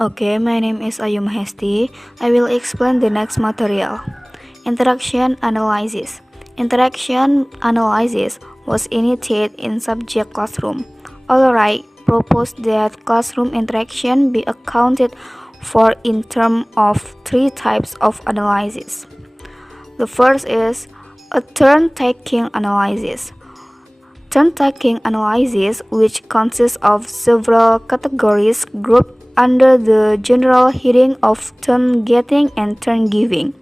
Okay, my name is Ayu Mahesti. I will explain the next material. Interaction analysis. Interaction analysis was initiated in subject classroom. Alright proposed that classroom interaction be accounted for in terms of three types of analysis. The first is a turn-taking analysis. Turn-taking analysis, which consists of several categories grouped under the general heading of turn-getting and turn-giving.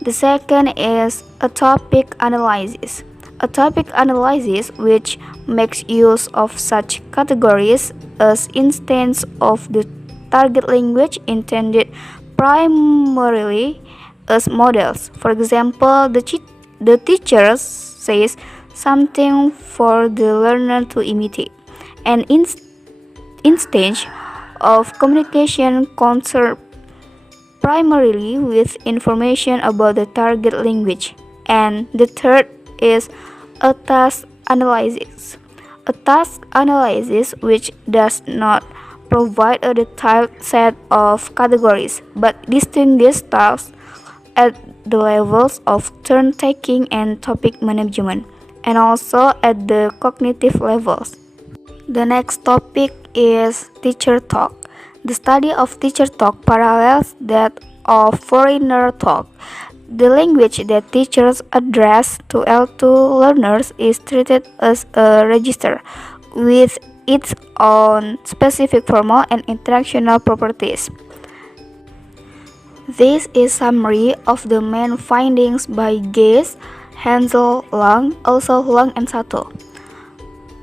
The second is a topic analysis. A topic analysis which makes use of such categories as instance of the target language intended primarily as models. For example, the teacher says something for the learner to imitate. An instance of communication concerned primarily with information about the target language. And the third is a task analysis. A task analysis which does not provide a detailed set of categories but distinguishes tasks at the levels of turn-taking and topic management, and also at the cognitive levels. The next topic is teacher talk. The study of teacher talk parallels that of foreigner talk. The language that teachers address to L2 learners is treated as a register with its own specific formal and interactional properties. This is summary of the main findings by Gaze, Hansel, Lang, also Lang and Sato.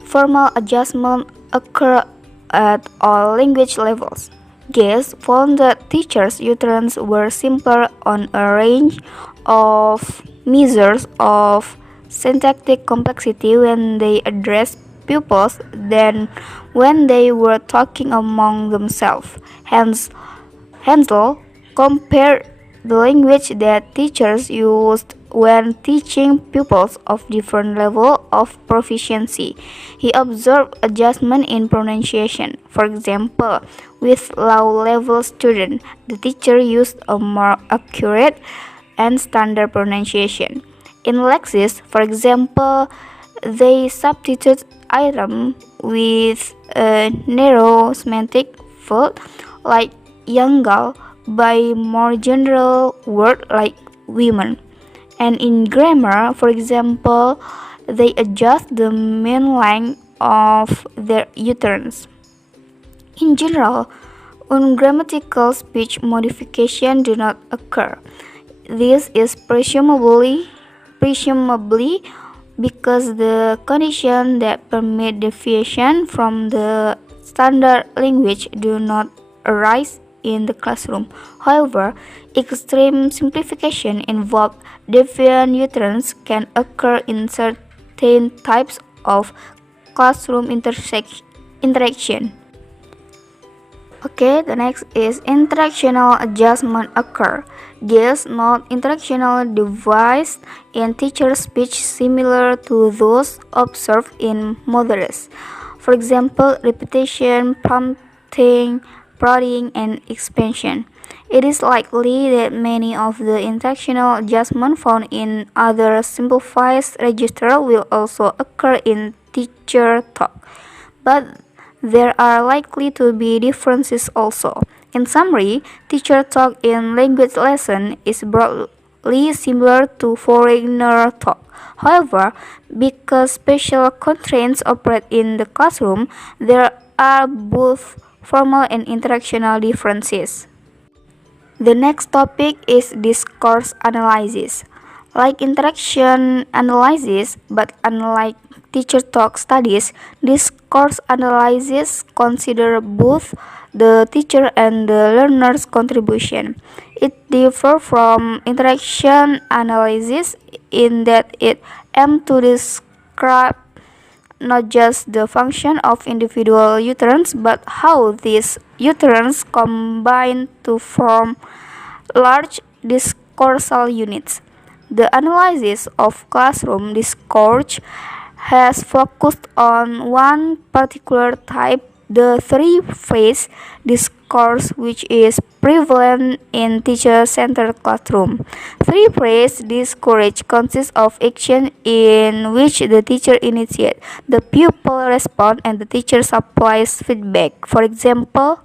Formal adjustment occur at all language levels. Gaze found that teachers' utterances were simpler on a range of measures of syntactic complexity when they addressed pupils than when they were talking among themselves. Hence, Hansel compared the language that teachers used when teaching pupils of different level of proficiency. He observed adjustment in pronunciation. For example, with low-level students, the teacher used a more accurate and standard pronunciation. In Lexis, for example, they substitute item with a narrow semantic field like young girl by more general word like women. And in grammar, for example, they adjust the mean length of their utterance. In general, ungrammatical speech modification do not occur. This is presumably because the conditions that permit deviation from the standard language do not arise in the classroom. However, extreme simplification involved deviant utterance can occur in certain types of classroom interaction. Okay, the next is interactional adjustment occur. Gaze note interactional device in teacher speech similar to those observed in mothers. For example, repetition, prompting, prodding, and expansion. It is likely that many of the interactional adjustments found in other simplified registers will also occur in teacher talk, but there are likely to be differences also. In summary, teacher talk in language lesson is broadly similar to foreigner talk. However, because special constraints operate in the classroom, there are both formal and interactional differences. The next topic is discourse analysis. Like interaction analysis, but unlike teacher talk studies, discourse analysis consider both the teacher and the learner's contribution. It differs from interaction analysis in that it aims to describe not just the function of individual utterance, but how these utterance combine to form large discoursal units. The analysis of classroom discourse has focused on one particular type, the three-phase discourse which is prevalent in teacher-centered classroom. Three-phase discourse consists of action in which the teacher initiates, the pupil responds, and the teacher supplies feedback. For example,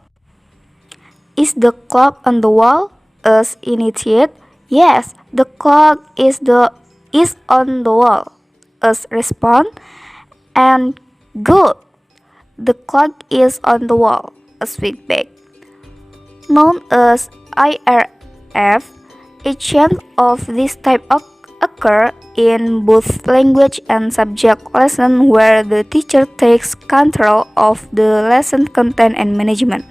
is the clock on the wall? Us initiate. Yes, the clock is on the wall. Us respond. And good. The clock is on the wall. Us feedback. Known as IRF, actions of this type occur in both language and subject lesson where the teacher takes control of the lesson content and management.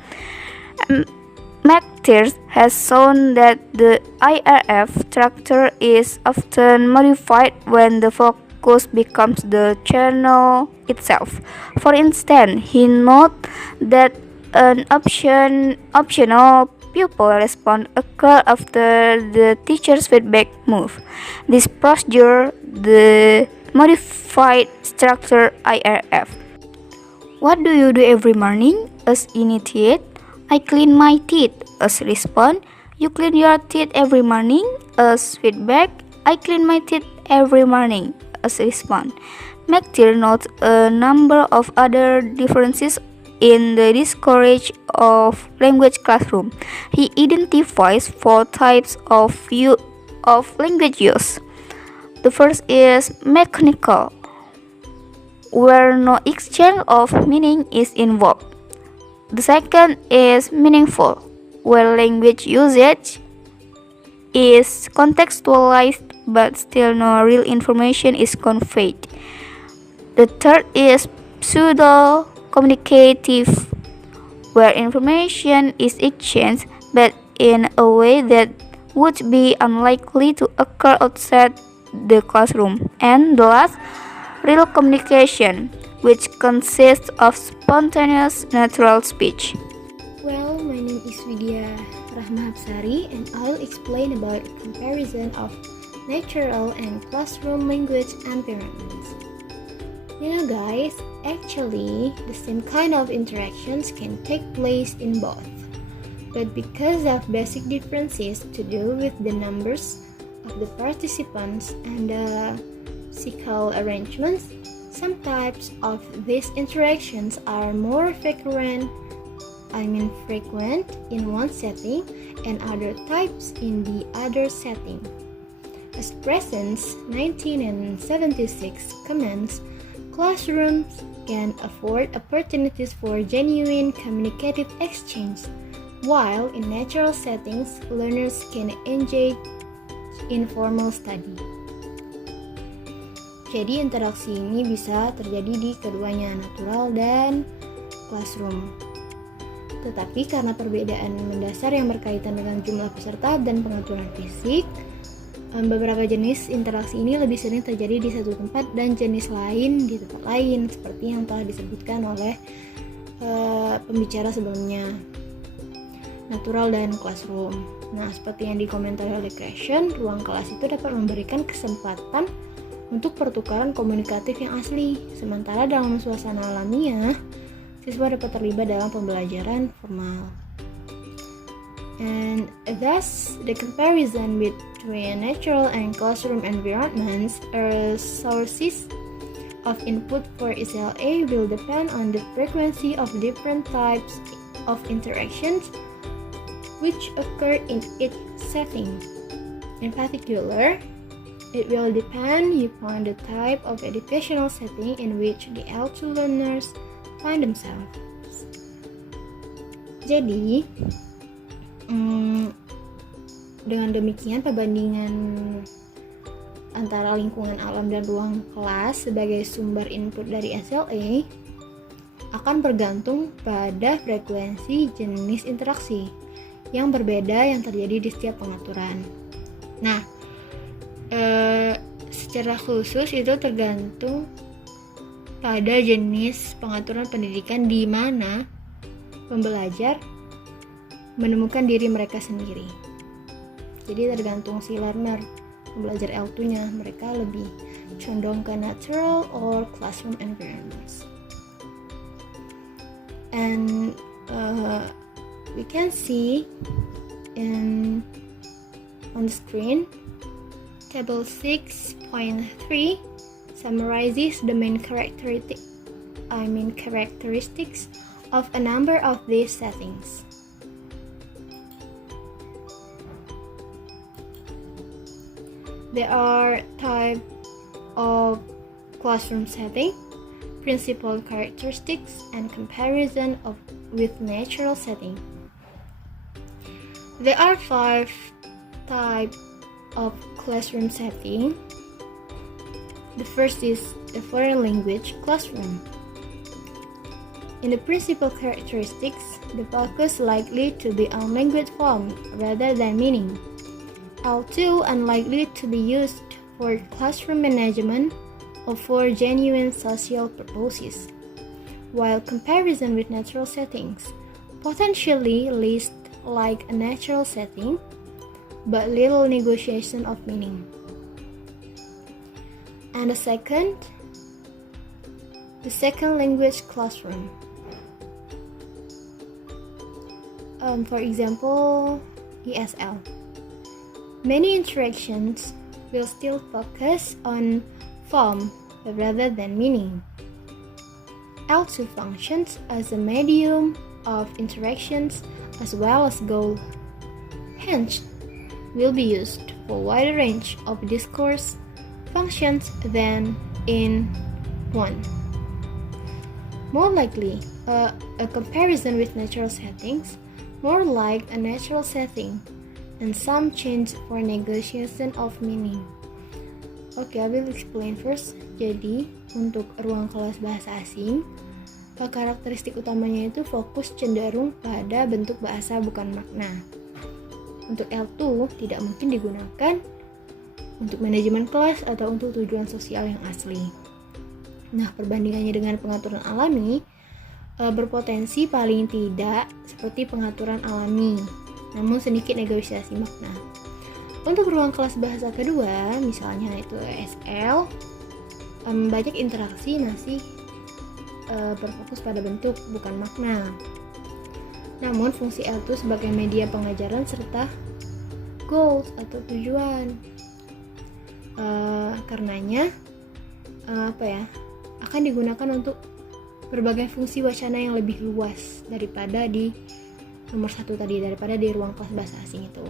McTeers has shown that the IRF structure is often modified when the focus becomes the channel itself. For instance, he noted that an optional pupil response occurs after the teacher's feedback move. This procedure, the modified structure IRF. What do you do every morning? As initiate. I clean my teeth. As respond. You clean your teeth every morning. As feedback. I clean my teeth every morning. As respond. McTeer notes a number of other differences in the discourse of language classroom. He identifies 4 types of language use. The first is mechanical, where no exchange of meaning is involved. The second is meaningful, where language usage is contextualized but still no real information is conveyed. The third is pseudo-communicative, where information is exchanged but in a way that would be unlikely to occur outside the classroom. And the last, real communication, which consists of spontaneous natural speech. Well, my name is Widya Rahmahapsari and I'll explain about a comparison of natural and classroom language environments. Guys, actually, the same kind of interactions can take place in both. But because of basic differences to do with the numbers of the participants and the lexical arrangements, some types of these interactions are more frequent in one setting and other types in the other setting. As Presence 1976 comments, classrooms can afford opportunities for genuine communicative exchange, while in natural settings, learners can engage in formal study. Jadi interaksi ini bisa terjadi di keduanya, natural dan classroom. Tetapi karena perbedaan mendasar yang berkaitan dengan jumlah peserta dan pengaturan fisik, beberapa jenis interaksi ini lebih sering terjadi di satu tempat dan jenis lain di tempat lain, seperti yang telah disebutkan oleh pembicara sebelumnya. Natural dan classroom. Nah, seperti yang dikomentari oleh Creation, ruang kelas itu dapat memberikan kesempatan untuk pertukaran komunikatif yang asli, sementara dalam suasana alamiah, siswa dapat terlibat dalam pembelajaran formal. And thus, the comparison between natural and classroom environments as sources of input for SLA will depend on the frequency of different types of interactions which occur in each setting. In particular, it will depend upon the type of educational setting in which the L2 learners find themselves. Jadi, dengan demikian perbandingan antara lingkungan alam dan ruang kelas sebagai sumber input dari SLA akan bergantung pada frekuensi jenis interaksi yang berbeda yang terjadi di setiap pengaturan. Nah, secara khusus itu tergantung pada jenis pengaturan pendidikan di mana pembelajar menemukan diri mereka sendiri. Jadi tergantung si learner, pembelajar L2-nya, mereka lebih condong ke natural or classroom environments. And we can see on the screen, table 6.3 summarizes the main characteristics of a number of these settings. There are types of classroom setting, principal characteristics, and comparison with natural setting. There are 5 types of classroom setting. The first is the foreign language classroom. In the principal characteristics, the focus likely to be on language form rather than meaning. L2 unlikely to be used for classroom management or for genuine social purposes, while comparison with natural settings potentially list like a natural setting, but little negotiation of meaning. And the second language classroom. For example, ESL. Many interactions will still focus on form rather than meaning. L2 functions as a medium of interactions as well as goal. Hence, will be used for a wider range of discourse functions than in 1. More likely, a comparison with natural settings, more like a natural setting, and some change for negotiation of meaning. Okay, I will explain first. Jadi, untuk ruang kelas bahasa asing, karakteristik utamanya itu fokus cenderung pada bentuk bahasa bukan makna. Untuk L2 tidak mungkin digunakan untuk manajemen kelas atau untuk tujuan sosial yang asli. Nah, perbandingannya dengan pengaturan alami berpotensi paling tidak seperti pengaturan alami, namun sedikit negosiasi makna. Untuk ruang kelas bahasa kedua, misalnya itu ESL, banyak interaksi masih berfokus pada bentuk, bukan makna. Namun fungsi L2 sebagai media pengajaran serta goals atau tujuan. Karenanya akan digunakan untuk berbagai fungsi wacana yang lebih luas daripada di nomor 1 tadi, daripada di ruang kelas bahasa asing itu.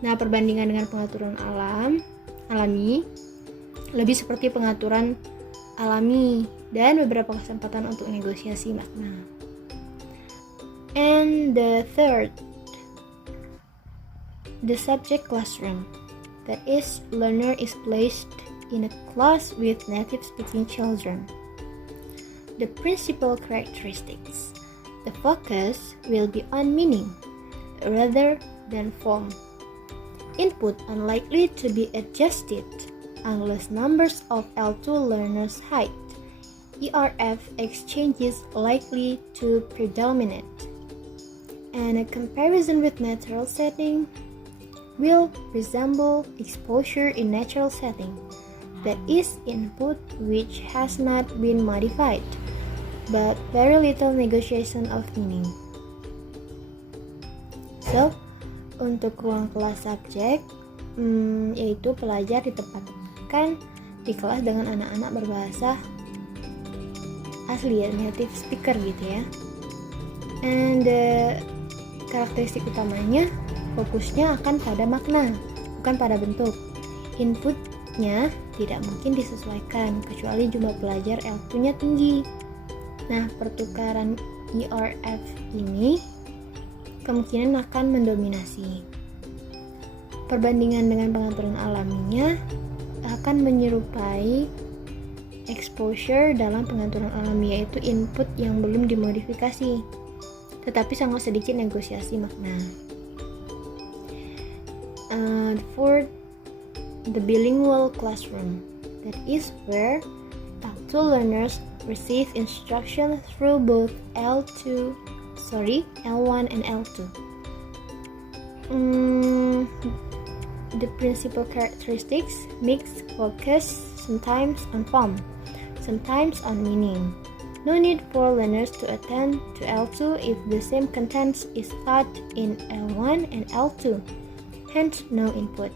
Nah, perbandingan dengan pengaturan alami lebih seperti pengaturan alami dan beberapa kesempatan untuk negosiasi makna. And the third, the subject classroom. That is, learner is placed in a class with native speaking children. The principal characteristics. The focus will be on meaning rather than form. Input unlikely to be adjusted unless numbers of L2 learners height. ERF exchanges likely to predominate. And a comparison with natural setting will resemble exposure in natural setting. That is input which has not been modified, but very little negotiation of meaning. So, untuk ruang kelas subjek, yaitu pelajar ditempatkan di kelas dengan anak-anak berbahasa asli ya, native speaker gitu ya. And karakteristik utamanya fokusnya akan pada makna, bukan pada bentuk. Inputnya tidak mungkin disesuaikan kecuali jumlah pelajar L2-nya tinggi. Nah, pertukaran ERF ini kemungkinan akan mendominasi. Perbandingan dengan pengaturan alaminya akan menyerupai exposure dalam pengaturan alami, yaitu input yang belum dimodifikasi, tetapi sangat sedikit negosiasi makna. For the bilingual classroom, that is where L2 learners receive instruction through both L1 and L2. The principal characteristics: mixed focus, sometimes on form, sometimes on meaning. No need for learners to attend to L2 if the same content is taught in L1 and L2, hence no input.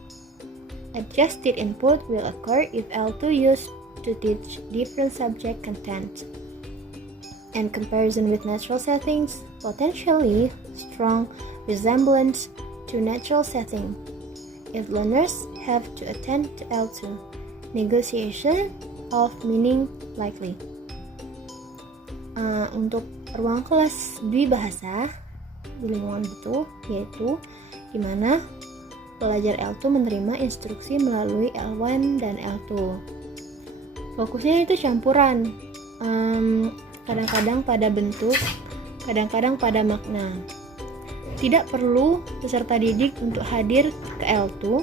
Adjusted input will occur if L2 used to teach different subject content. And comparison with natural settings, potentially strong resemblance to natural setting. If learners have to attend to L2, negotiation of meaning likely. Untuk ruang kelas dwibahasa di lingkungan butuh, yaitu di mana pelajar L2 menerima instruksi melalui L1 dan L2. Fokusnya itu campuran, kadang-kadang pada bentuk, kadang-kadang pada makna. Tidak perlu peserta didik untuk hadir ke L2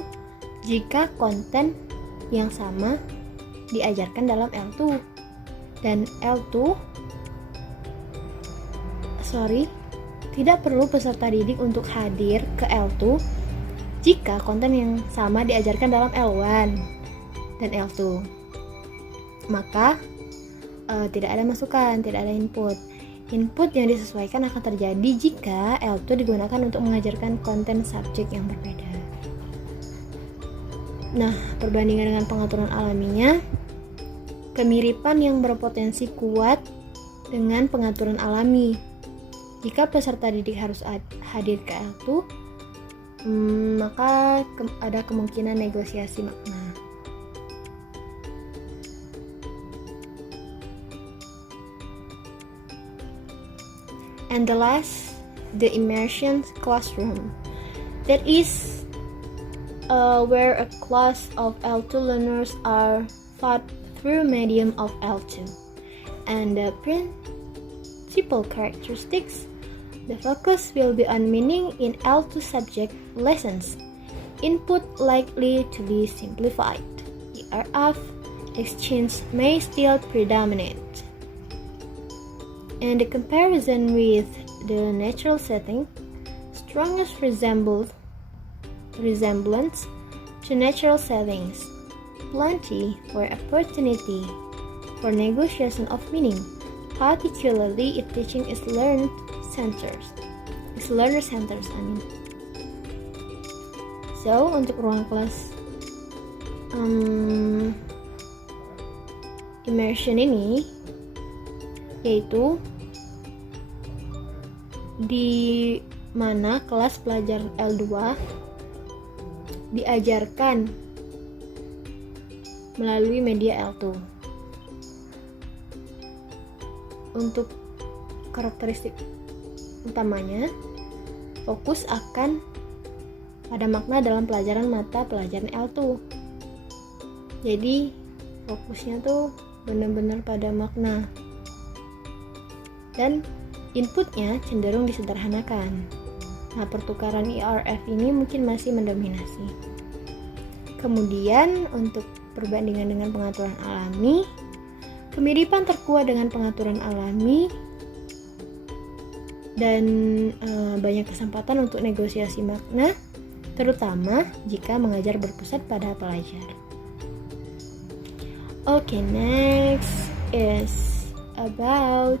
jika konten yang sama diajarkan dalam L2 dan tidak perlu peserta didik untuk hadir ke L2 jika konten yang sama diajarkan dalam L1 dan L2. Maka tidak ada masukan, tidak ada input. Input yang disesuaikan akan terjadi jika L2 digunakan untuk mengajarkan konten subjek yang berbeda. Nah, perbandingan dengan pengaturan alaminya, kemiripan yang berpotensi kuat dengan pengaturan alami. Jika peserta didik harus hadir ke L2, maka ada kemungkinan negosiasi makna. And the last, the immersion classroom. That is where a class of L2 learners are taught through medium of L2. And the principal characteristics, the focus will be on meaning in L2 subject lessons. Input likely to be simplified. The RF exchange may still predominate. And the comparison with the natural setting, strongest resemblance to natural settings, plenty for opportunity for negotiation of meaning, particularly if teaching is learner centers. So, untuk ruang kelas immersion ini, yaitu di mana kelas pelajar L2 diajarkan melalui media L2. Untuk karakteristik utamanya, fokus akan pada makna dalam pelajaran mata pelajaran L2. Jadi fokusnya tuh benar-benar pada makna. Dan inputnya cenderung disederhanakan. Nah, pertukaran IRF ini mungkin masih mendominasi. Kemudian untuk perbandingan dengan pengaturan alami, kemiripan terkuat dengan pengaturan alami dan banyak kesempatan untuk negosiasi makna, terutama jika mengajar berpusat pada pelajar. Okay, next is about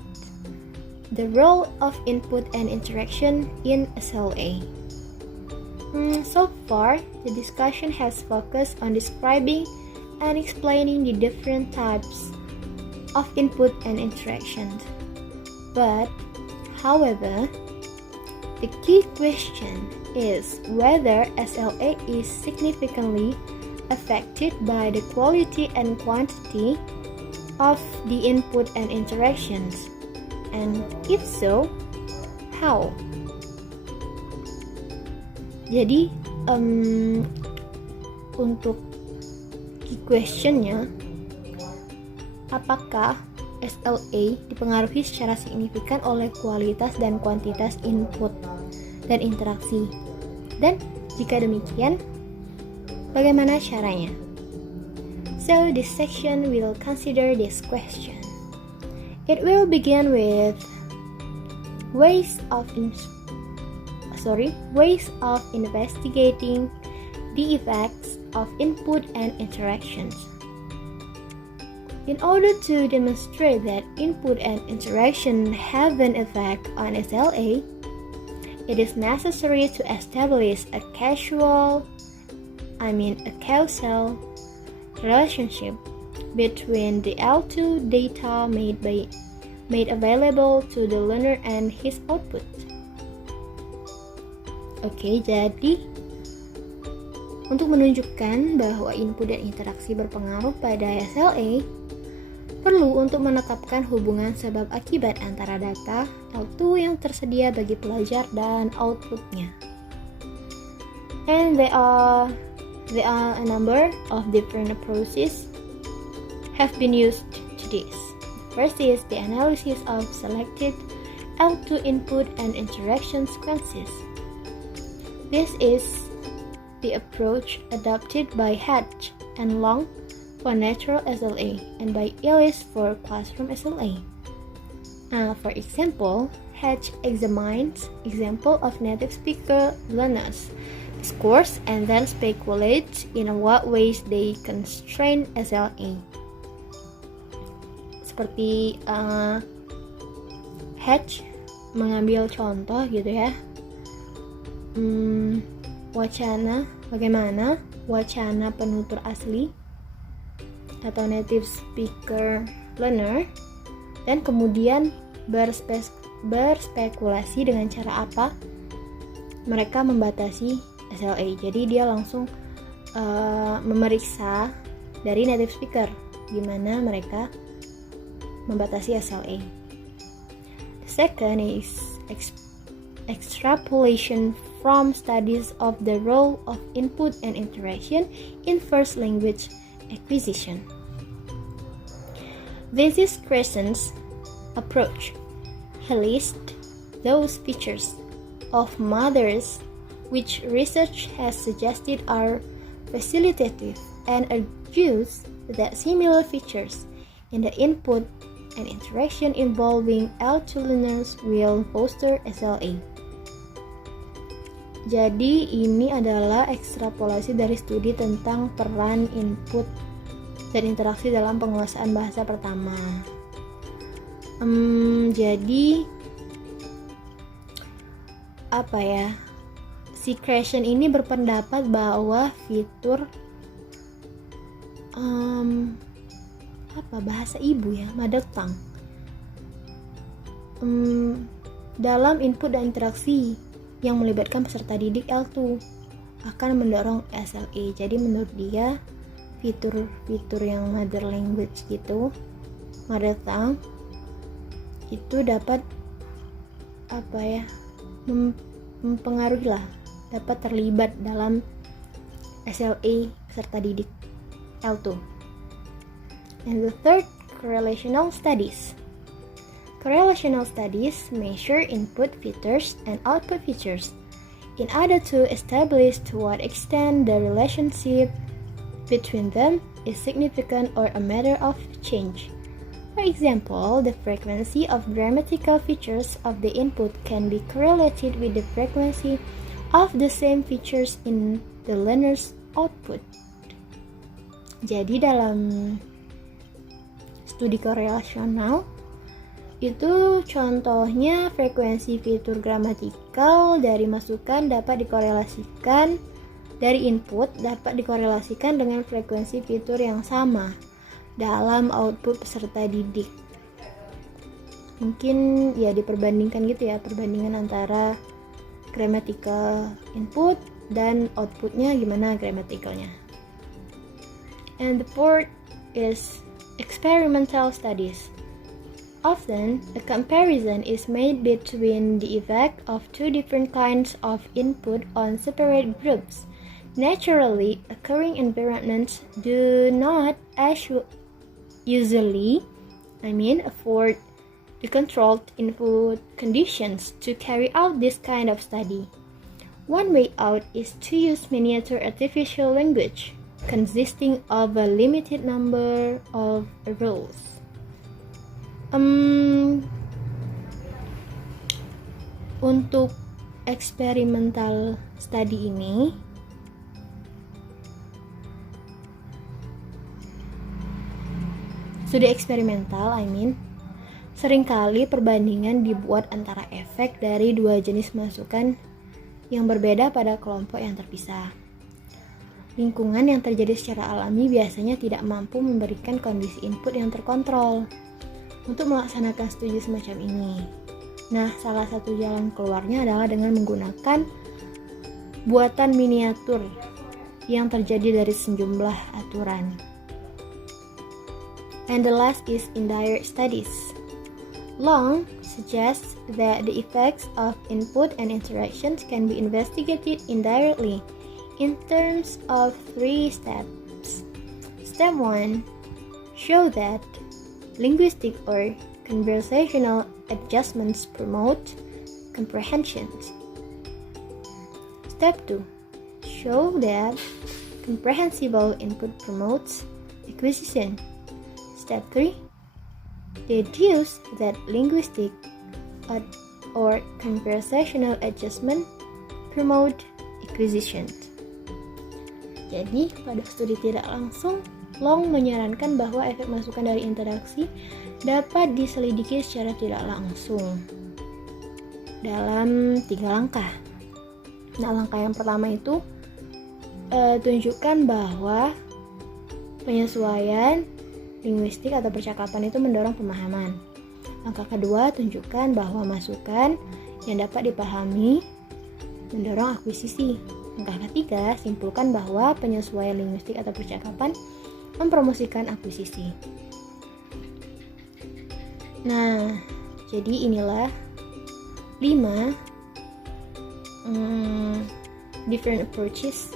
the role of input and interaction in SLA. So far, the discussion has focused on describing and explaining the different types of input and interactions. But, however, the key question is whether SLA is significantly affected by the quality and quantity of the input and interactions. And if so, how? Jadi, untuk key questionnya, apakah SLA dipengaruhi secara signifikan oleh kualitas dan kuantitas input dan interaksi? Dan jika demikian, bagaimana caranya? So, this section will consider this question. It will begin with ways of investigating the effects of input and interactions. In order to demonstrate that input and interaction have an effect on SLA, it is necessary to establish a causal relationship between the L2 data made available to the learner and his output. Oke, jadi untuk menunjukkan bahwa input dan interaksi berpengaruh pada SLA, perlu untuk menetapkan hubungan sebab akibat antara data L2 yang tersedia bagi pelajar dan outputnya. And there are a number of different approaches have been used to this. First is the analysis of selected L2 input and interaction sequences. This is the approach adopted by Hatch and Long for natural SLA and by Ellis for classroom SLA. For example, Hatch examines example of native speaker learners scores and then speculates in what ways they constrain SLA. Seperti Hatch mengambil contoh gitu ya, bagaimana wacana penutur asli atau native speaker learner, dan kemudian berspekulasi dengan cara apa mereka membatasi SLA. Jadi dia langsung memeriksa dari native speaker gimana mereka membatasi SLA. The second is extrapolation from studies of the role of input and interaction in first language acquisition. This is Crescent's approach. He lists those features of mothers which research has suggested are facilitative and argues that similar features in the input and interaction involving L2 learners will foster SLA. Jadi ini adalah ekstrapolasi dari studi tentang peran input dan interaksi dalam penguasaan bahasa pertama. Jadi si Crescent ini berpendapat bahwa fitur bahasa ibu ya, mother tongue, dalam input dan interaksi yang melibatkan peserta didik L2 akan mendorong SLA. Jadi menurut dia fitur-fitur yang mother language gitu, mother tongue, itu dapat mempengaruhi lah, dapat terlibat dalam SLA peserta didik L2. And the third, correlational studies. Correlational studies measure input features and output features in order to establish to what extent the relationship between them is significant or a matter of change. For example, the frequency of grammatical features of the input can be correlated with the frequency of the same features in the learner's output. Jadi dalam studi korelasional itu contohnya frekuensi fitur gramatikal dari masukan dapat dikorelasikan dari input dapat dikorelasikan dengan frekuensi fitur yang sama dalam output peserta didik. Mungkin ya diperbandingkan gitu ya, perbandingan antara grammatical input dan outputnya gimana gramatikalnya. And the fourth is experimental studies. Often, a comparison is made between the effect of two different kinds of input on separate groups. Naturally occurring environments do not usually afford the controlled input conditions to carry out this kind of study. One way out is to use miniature artificial language consisting of a limited number of rules. Untuk experimental study ini Studi eksperimental, seringkali perbandingan dibuat antara efek dari dua jenis masukan yang berbeda pada kelompok yang terpisah. Lingkungan yang terjadi secara alami biasanya tidak mampu memberikan kondisi input yang terkontrol untuk melaksanakan studi semacam ini. Nah, salah satu jalan keluarnya adalah dengan menggunakan buatan miniatur yang terjadi dari sejumlah aturan. And the last is indirect studies. Long suggests that the effects of input and interactions can be investigated indirectly in terms of 3 steps. Step 1. Show that linguistic or conversational adjustments promote comprehension. Step 2. Show that comprehensible input promotes acquisition. Step 3. Deduce that linguistic or conversational adjustment promote acquisition. Jadi, pada studi tidak langsung, Long menyarankan bahwa efek masukan dari interaksi dapat diselidiki secara tidak langsung dalam 3 langkah. Nah, langkah yang pertama itu tunjukkan bahwa penyesuaian linguistik atau percakapan itu mendorong pemahaman. Langkah kedua, tunjukkan bahwa masukan yang dapat dipahami mendorong akuisisi. Langkah ketiga, simpulkan bahwa penyesuaian linguistik atau percakapan mempromosikan akuisisi. Nah, jadi inilah 5 different approaches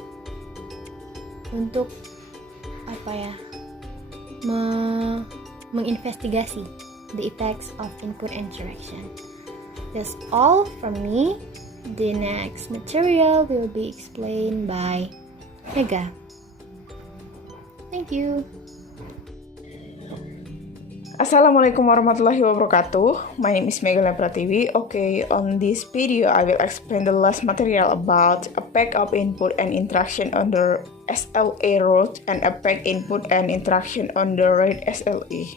untuk menginvestigasi the effects of input interaction. That's all from me. The next material will be explained by Mega. Thank you. Assalamualaikum warahmatullahi wabarakatuh. My name is Meghalaya Pratiwi. Okay, on this video I will explain the last material about effect of input and interaction on the SLA route and effect input and interaction on the rate SLA.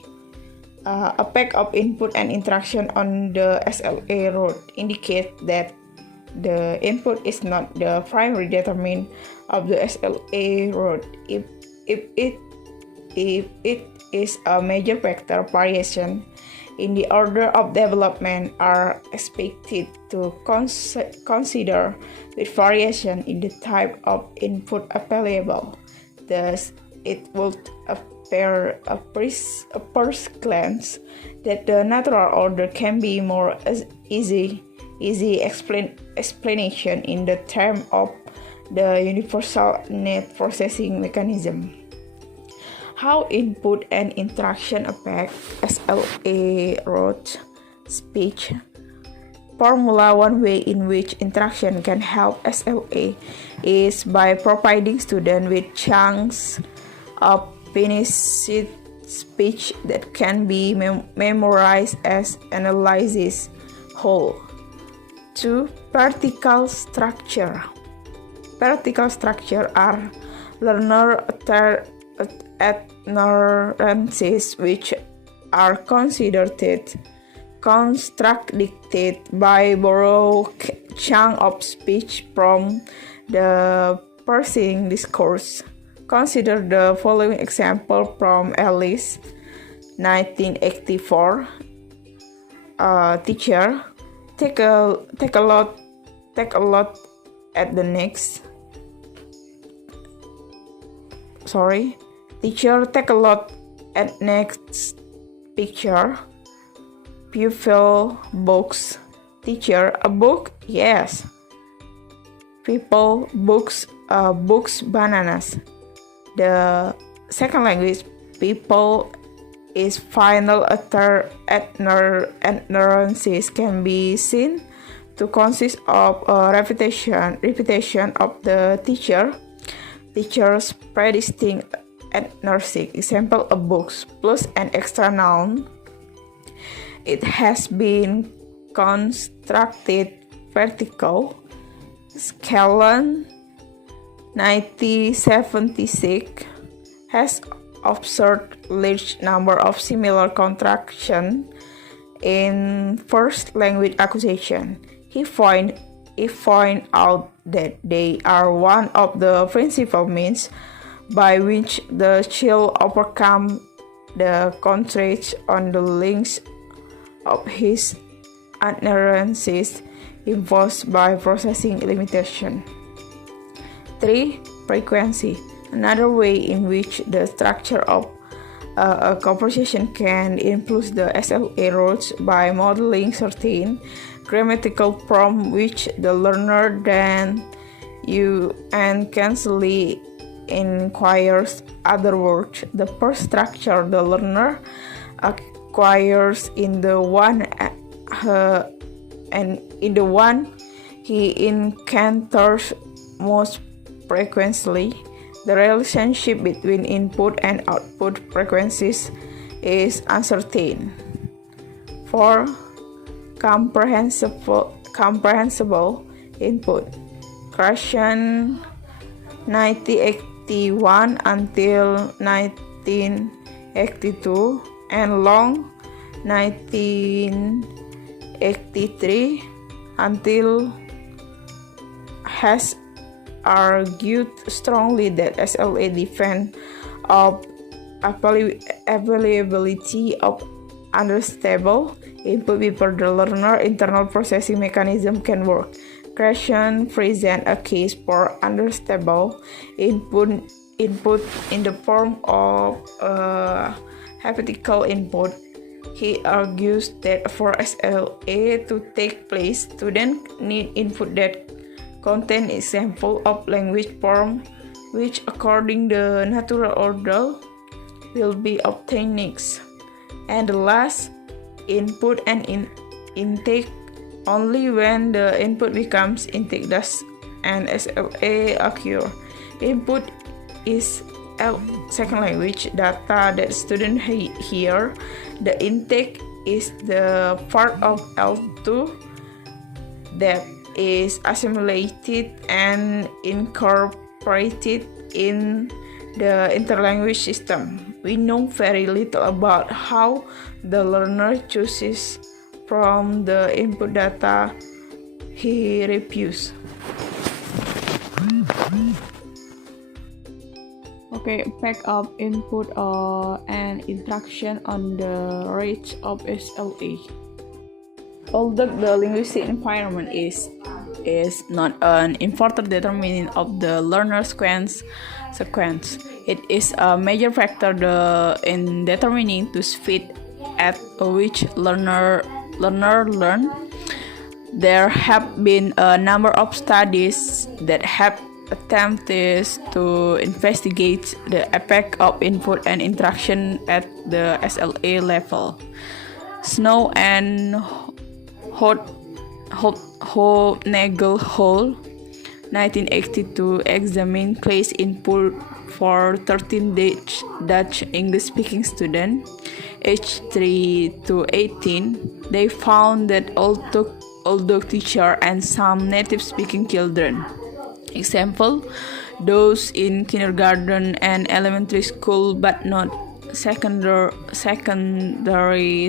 Effect of input and interaction on the SLA route indicate that the input is not the primary determinant of the SLA route. If it is a major factor, variation in the order of development are expected to consider with variation in the type of input available. Thus, it would appear at first glance that the natural order can be more easy explanation in the term of the universal net processing mechanism. How input and interaction affect SLA route speech. Formula. One way in which interaction can help SLA is by providing students with chunks of finished speech that can be memorized as analysis whole. 2. Vertical structure. Vertical structure are learner utterances which are constructed by borrow chunk of speech from the preceding discourse. Consider the following example from Alice, 1984. Teacher, take a lot at the next. Teacher, take a look at next picture. Pupil, books. Teacher, a book? Yes. People, books, bananas. The second language, people, is final utterances can be seen to consist of a repetition of the teacher's predistinct ethnarchic. Example, a books plus an extra noun. It has been constructed vertical. Scalon 1976 has observed large number of similar contractions in first language acquisition. He find out that they are one of the principal means by which the child overcome the constraints on the links of his utterances imposed by processing limitation. 3. Frequency. Another way in which the structure of a conversation can influence the SLA rules by modeling certain grammatical forms which the learner then uses and constantly inquires. Other words, the first structure the learner acquires in the one he encounters most frequently. The relationship between input and output frequencies is uncertain. 4. Comprehensible input. Creation 1981 until 1982 and Long 1983 until has argued strongly that SLA depends on availability of understandable input before the learner internal processing mechanism can work. Creation presents a case for understandable input in the form of hypothetical input. He argues that for SLA to take place, students need input that contain example of language form, which according the natural order will be obtained next. And the last, input and intake. Only when the input becomes intake does an SLA occur. Input is second language data that students hear. The intake is the part of L2 that is assimilated and incorporated in the interlanguage system. We know very little about how the learner chooses from the input data he reviews. Okay, effect of input and interaction on the rate of SLA. Although the linguistic environment is not an important determinant of the learner's sequence, it is a major factor in determining the speed at which learner learn. There have been a number of studies that have attempted to investigate the effect of input and interaction at the SLA level. Snow and Houtnagle-Hall 1982 examined class input for 13 Dutch English-speaking students aged 3 to 18. They found that although teachers and some native-speaking children, example, those in kindergarten and elementary school but not secondary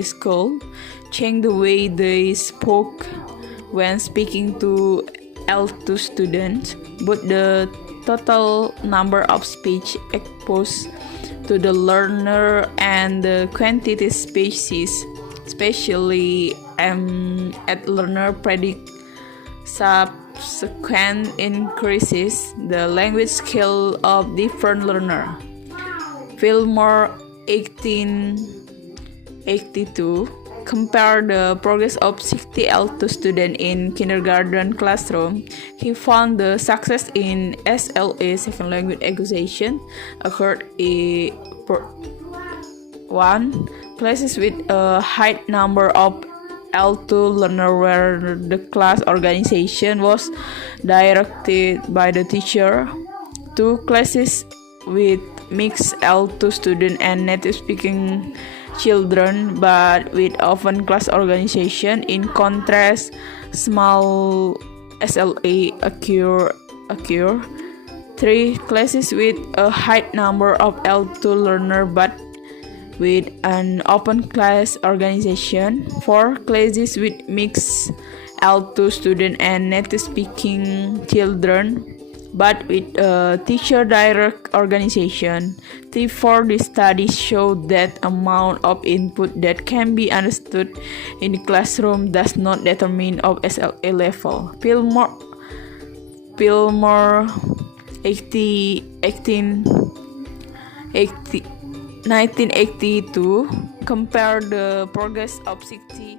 school, change the way they spoke when speaking to L2 students, but the total number of speech exposed to the learner and the quantity species, especially at learner predict subsequent increases the language skill of different learner. Fillmore 1882 compared the progress of 60 L2 students in kindergarten classroom. He found the success in SLA second language acquisition occurred in 1. Classes with a high number of L2 learners where the class organization was directed by the teacher. 2. Classes with mixed L2 students and native speaking children but with open class organization. In contrast, small SLA occur. 3 classes with a high number of L2 learners but with an open class organization. 4 classes with mixed L2 students and native speaking children but with a teacher direct organization. 4 the studies show that amount of input that can be understood in the classroom does not determine of SLA level. Fillmore 1982 compare the progress of 60